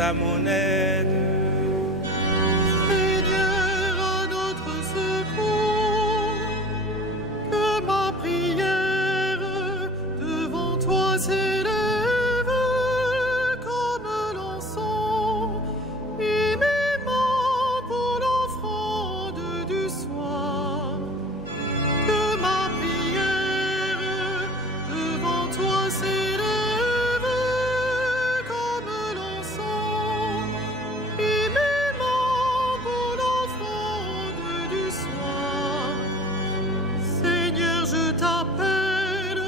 à mon aide. Seigneur, à notre secours, que ma prière devant toi s'élève comme l'encens, et mes mains pour l'offrande du soir. Que ma prière devant toi s'élève comme l'encens, et mes mains pour l'offrande du soir. Seigneur, je t'appelle,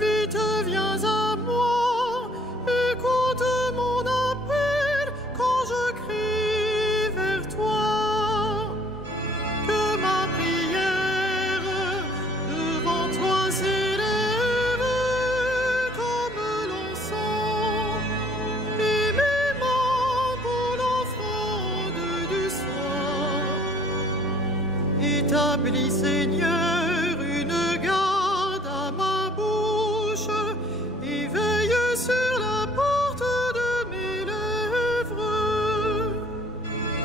vite viens à moi, écoute mon appel quand je crie vers toi. Que ma prière devant toi s'élève comme l'encens, et mes mains pour l'offrande du soir. Établis, Seigneur, une garde à ma bouche, et veille sur la porte de mes lèvres.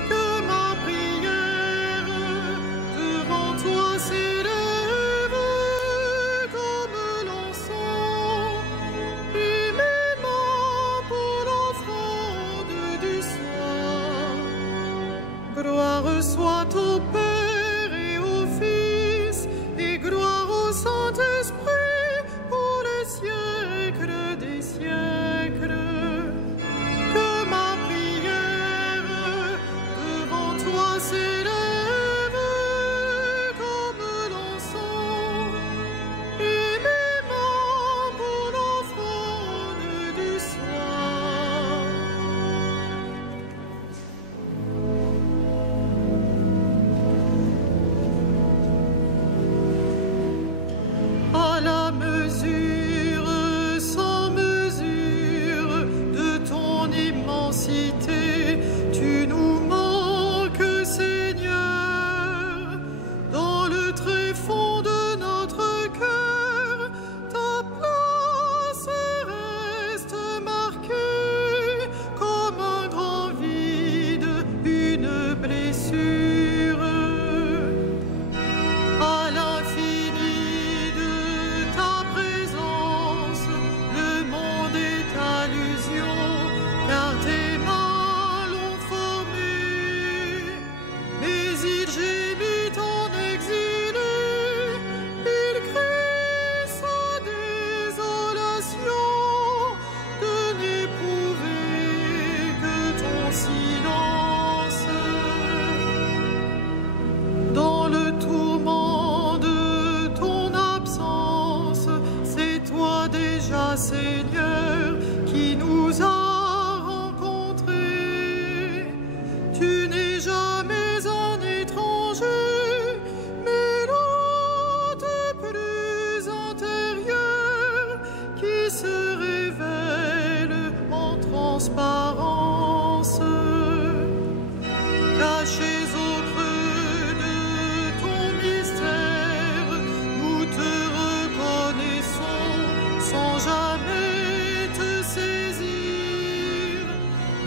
Que ma prière devant toi s'élève comme l'encens, et mes mains pour l'offrande du soir. Gloire soit au Père et au Fils, et gloire au Saint-Esprit pour les siècles des siècles. Que ma prière devant toi s'élève comme l'encens, et mes mains pour l'offrande du soir. À la mesure, sans mesure de ton immensité, tu nous manques, Seigneur. Dans le tréfonds de notre cœur, ta place reste marquée comme un grand vide, une blessure. À l'infini de ta présence, le monde est allusion, car tes mains l'ont formé. Mais il gémit en exilé, il crie sa désolation de n'éprouver que ton silence. Dans le tourment de ton absence, c'est toi déjà, Seigneur, qui nous a rencontrés. Tu n'es jamais un étranger, mais l'hôte plus intérieur qui se révèle en transparence. Cachés au creux de ton mystère, nous te reconnaissons sans jamais te saisir.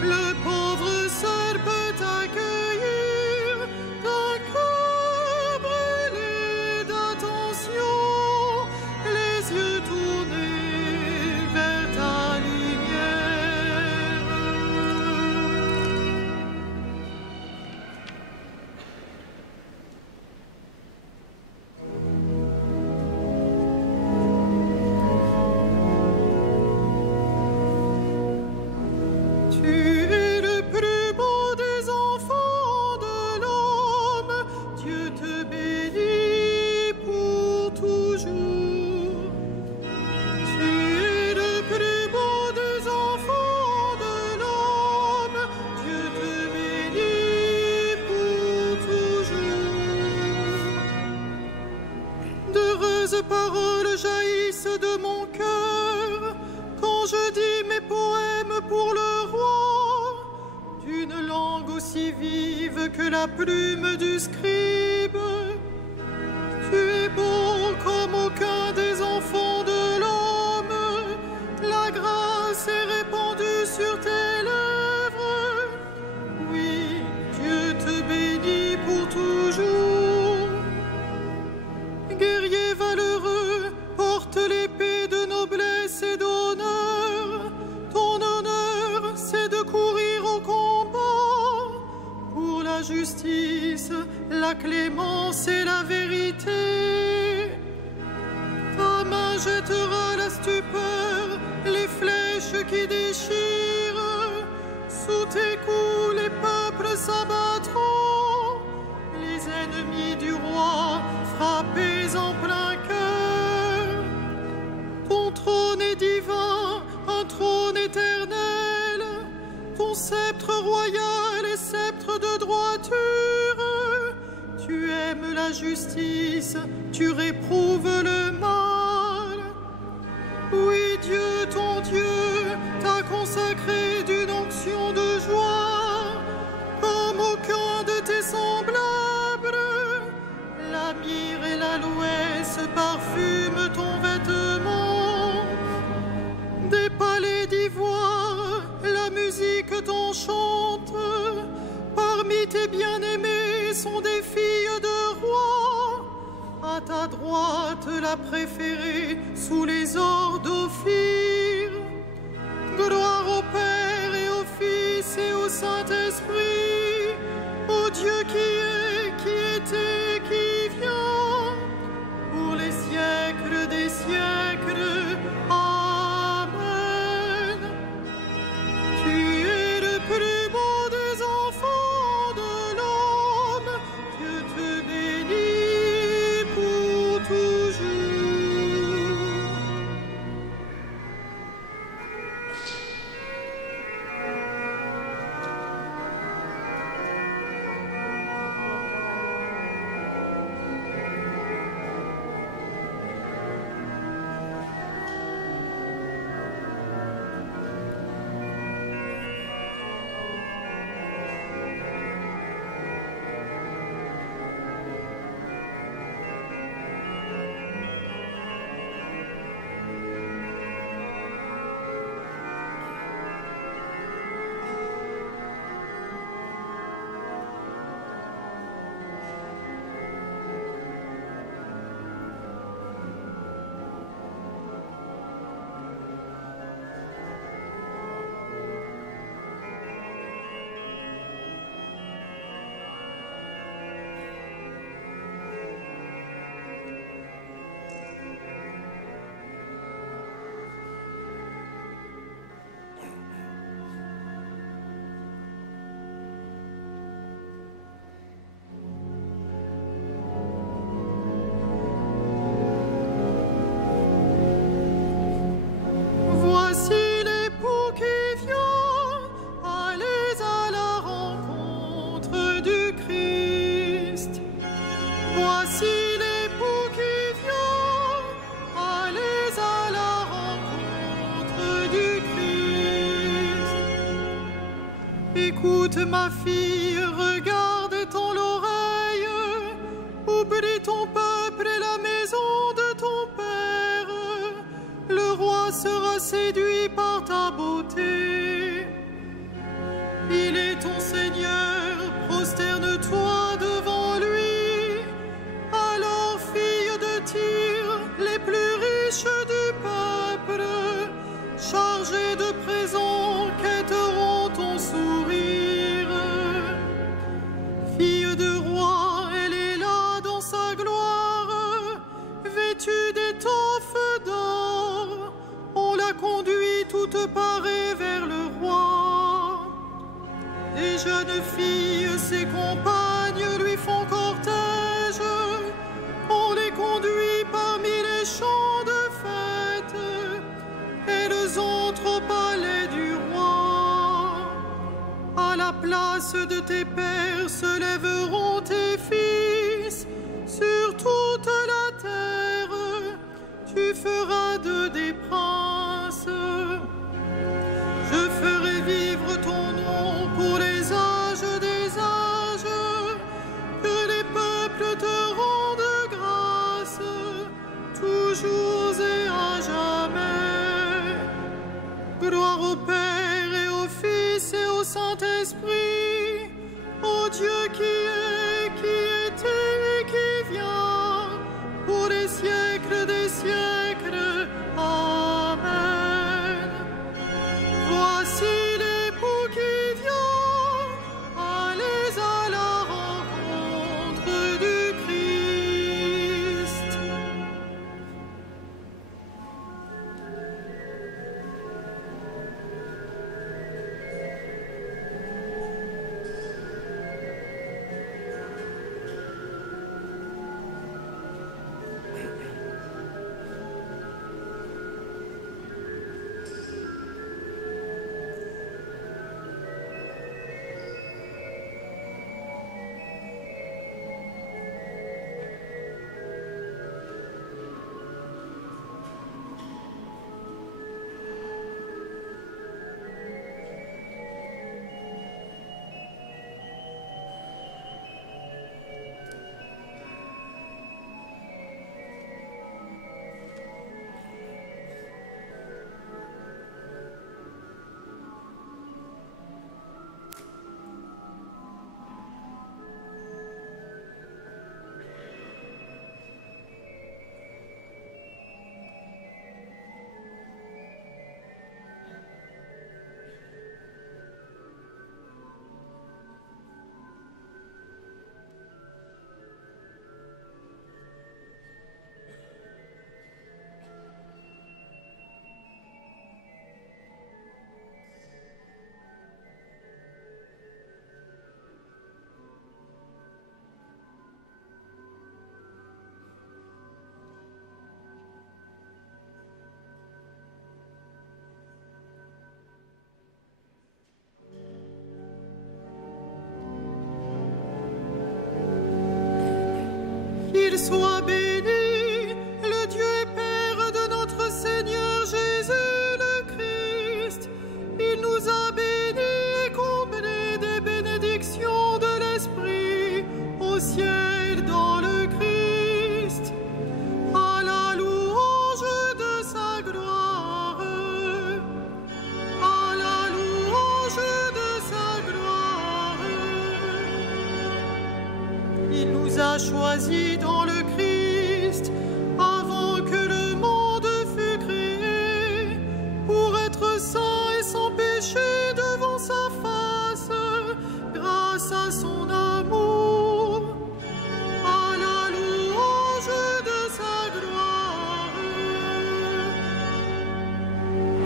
Le pauvre seul peut accueillir d'un cœur brûlé d'attention, les yeux tournés vers ta lumière. Tu es le plus beau des enfants de l'homme, Dieu te bénit pour toujours. Tu es le plus beau des enfants de l'homme, Dieu te bénit pour toujours. D'heureuses paroles jaillissent de mon cœur quand je dis mes poèmes pour le roi, d'une langue aussi vive que la plume du scribe. Tu es beau comme aucun des enfants de l'homme, la grâce est répandue sur tes lèvres. justice, la clémence et la vérité. Ta main jettera la stupeur, les flèches qui déchirent. Sous tes coups, les peuples s'abattront, les ennemis du roi frappés en plein cœur. Ton trône est divin, un trône éternel, ton sceptre royal est sceptre de droiture. Tu aimes la justice, tu réprouves le mal. Oui, Dieu, ton Dieu, t'a consacré d'une onction de joie, comme aucun de tes semblables. La myrrhe et l'aloès parfument ton vêtement. Des palais d'ivoire, la musique t'enchante. Parmi tes bien-aimés sont des filles de rois. À ta droite, la préférée, sous les ors d'Ophir. Gloire au Père et au Fils et au Saint-Esprit, au Dieu qui est, qui était, qui vient, pour les siècles des siècles. Amen. Tu es le plus beau des enfants de l'homme, Dieu te bénit pour toujours. Écoute ma fille, regarde et tends l'oreille. Oublie ton peuple et la maison de ton père. Le roi sera séduit par ta beauté. Il est ton Seigneur, prosterne-toi devant lui. Alors, fille de Tyr, les plus riches du peuple, chargés de présents, quêteront ton sourire. Fille de roi, elle est là dans sa gloire, vêtue d'étoffes d'or. On la conduit toute parée vers le roi. Les jeunes filles, ses compagnes, lui font cortège. On les conduit parmi les champs de fête. Elles entrent au palais du roi. À la place de tes pères se lèveront tes fils. Sur toute la terre, tu feras d'eux des princes. Je ferai vivre ton nom pour les âges des âges. Que les peuples te rendent grâce, toujours et à jamais. Gloire au Père et au Fils et au Saint-Esprit, au Dieu qui est, qui était et qui vient, pour les siècles des siècles. Amen. Voici l'époux qui vient, allez à la rencontre qu'il soit béni, le Dieu et Père de notre Seigneur Jésus le Christ. Il nous a bénis et comblés des bénédictions de l'Esprit au ciel dans le Christ, à la louange de sa gloire, à la louange de sa gloire. Il nous a choisis dans le Christ avant que le monde fût créé, pour être saints et sans péché devant sa face, grâce à son amour, à la louange de sa gloire.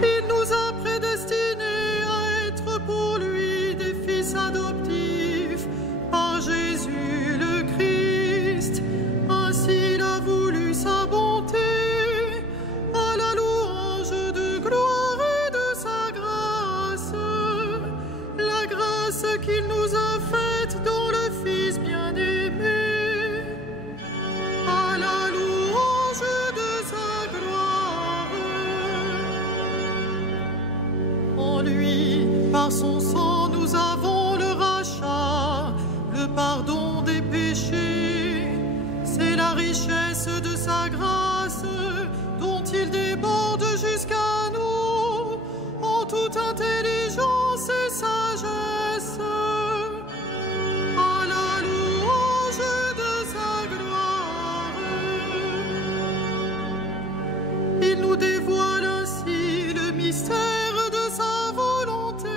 Il nous a prédestinés à être pour lui des fils adoptifs par Jésus le Christ. Ainsi il a voulu sa bonté, à la louange de gloire et de sa grâce, la grâce qu'il nous a faite dans le Fils bien-aimé, à la louange de sa gloire. En lui, par son sang, nous avons le rachat, le pardon des péchés. C'est la richesse de sa grâce dont il déborde jusqu'à nous en toute intelligence et sagesse, à la louange de sa gloire. Il nous dévoile ainsi le mystère de sa volonté,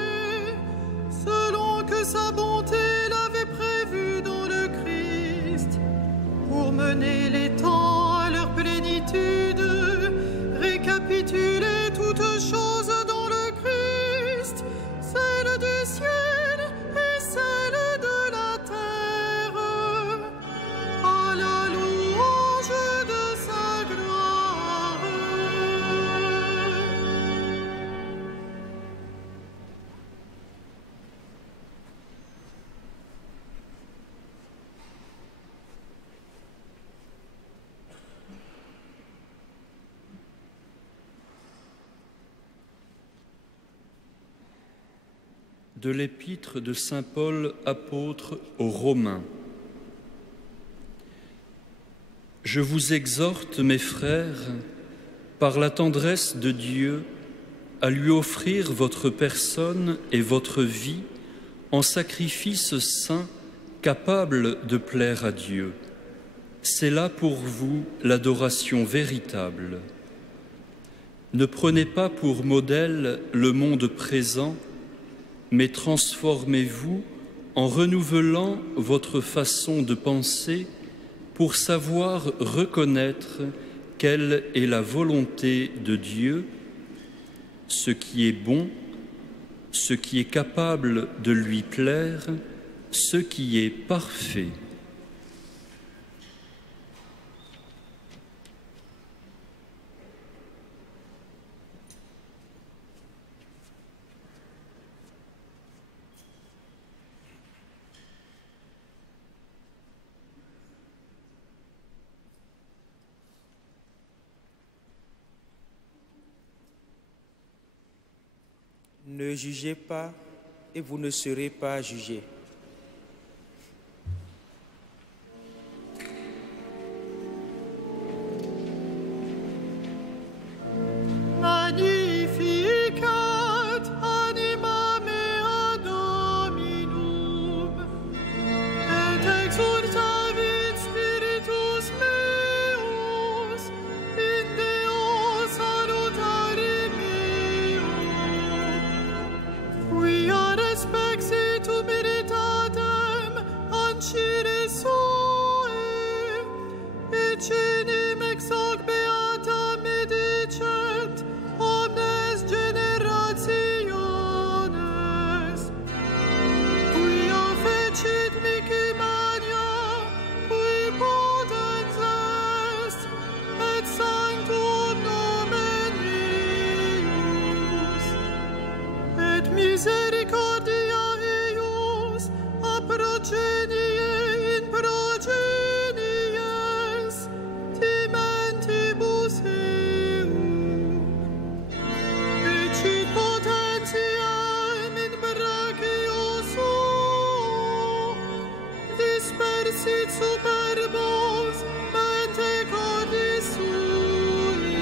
selon que sa bonté l'avait prévu dans le Christ, pour mener les temps à leur plénitude, récapituler toutes choses dans le Christ, celle du ciel et celle de la terre, à la louange de sa gloire. De l'épître de saint Paul, apôtre aux Romains. Je vous exhorte, mes frères, par la tendresse de Dieu, à lui offrir votre personne et votre vie en sacrifice saint, capable de plaire à Dieu. C'est là pour vous l'adoration véritable. Ne prenez pas pour modèle le monde présent, mais transformez-vous en renouvelant votre façon de penser pour savoir reconnaître quelle est la volonté de Dieu, ce qui est bon, ce qui est capable de lui plaire, ce qui est parfait. Ne jugez pas et vous ne serez pas jugés. Magnificat anima mea Dominum, et exultavit spiritus meus, in Deo salutari meum, quia respexit humilitas superbos mente cordis sui,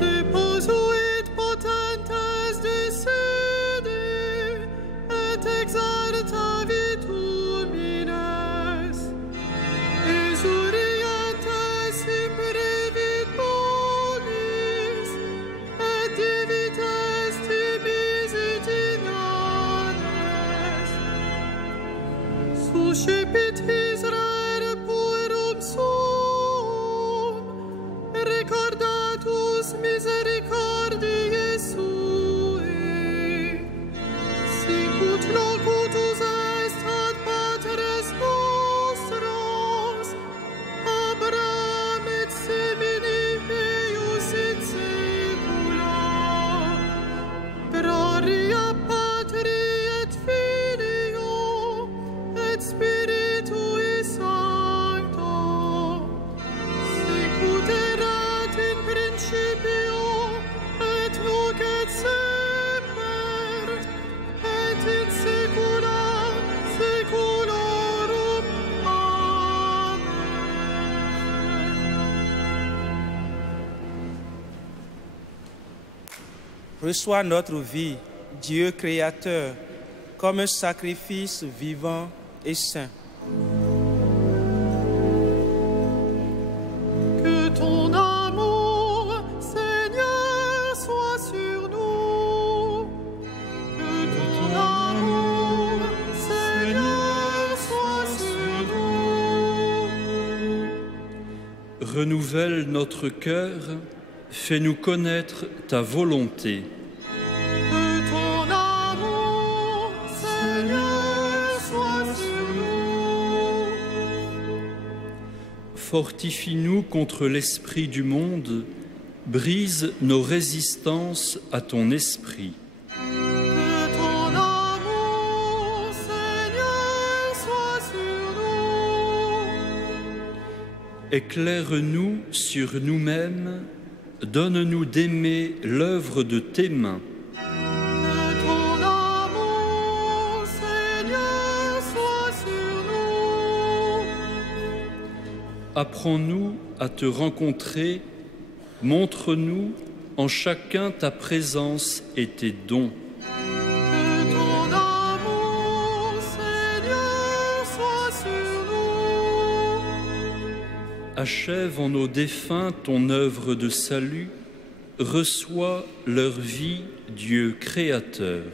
deposuit potentes de sede, et exaltavit homines, exurientes imbrevit bonis, et divites timisit inanes, suscipit Israel puerum suum, recordatus misericordiae sui, sicut locutus est ad patres nostros, Abraham et semini eius in saecula, gloria Patri et Filio et Spiritui Sancto, sicut erat in principio et nunc et semper et in saecula saeculorum. Amen. Reçois notre vie, Dieu créateur, comme un sacrifice vivant et saint. Que ton amour, Seigneur, soit sur nous. Que ton amour, Seigneur, soit sur nous. Renouvelle notre cœur, fais-nous connaître ta volonté. Que ton amour, Seigneur, soit sur nous. Fortifie-nous contre l'esprit du monde, brise nos résistances à ton esprit. Que ton amour, Seigneur, soit sur nous. Éclaire-nous sur nous-mêmes, donne-nous d'aimer l'œuvre de tes mains. Que ton amour, Seigneur, soit sur nous. Apprends-nous à te rencontrer, montre-nous en chacun ta présence et tes dons. Que ton amour, Seigneur, soit sur nous. Achève en nos défunts ton œuvre de salut, reçois leur vie, Dieu créateur.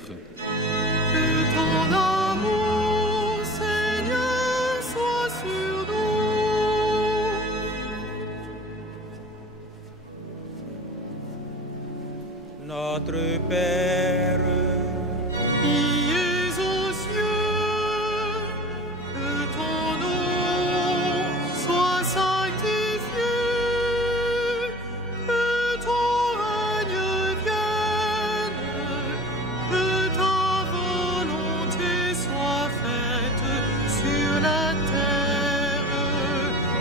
Que ton amour, Seigneur, soit sur nous. Notre Père, Qui es aux cieux, que ton nom soit sanctifié, que ton règne vienne, que ta volonté soit faite sur la terre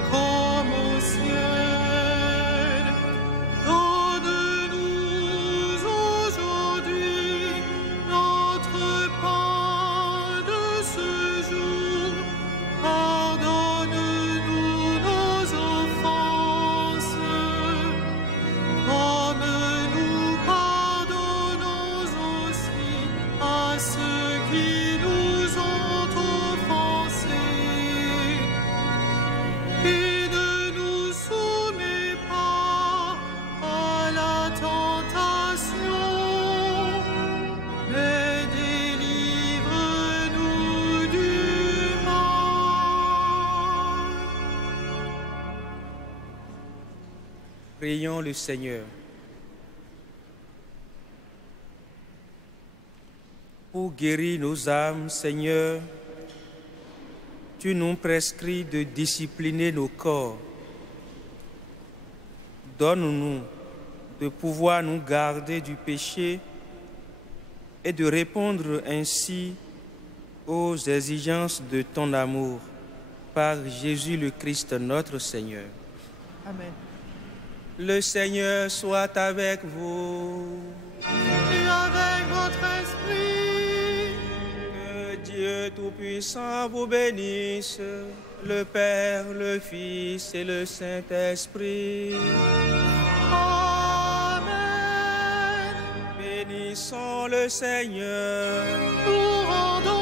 comme au ciel. Donne-nous aujourd'hui notre pain de ce jour. Pardonne-nous nos offenses, comme nous pardonnons aussi à ceux qui nous ont offensés. Et ne nous soumets pas à la tentation, mais délivre-nous du mal. prions le Seigneur. Pour guérir nos âmes, Seigneur, tu nous prescris de discipliner nos corps. Donne-nous de pouvoir nous garder du péché et de répondre ainsi aux exigences de ton amour par Jésus le Christ notre Seigneur. Amen. Le Seigneur soit avec vous. Et avec votre esprit, Que Dieu Dieu Tout-Puissant vous bénisse, le Père, le Fils et le Saint-Esprit. Amen. Bénissons le Seigneur. Nous rendons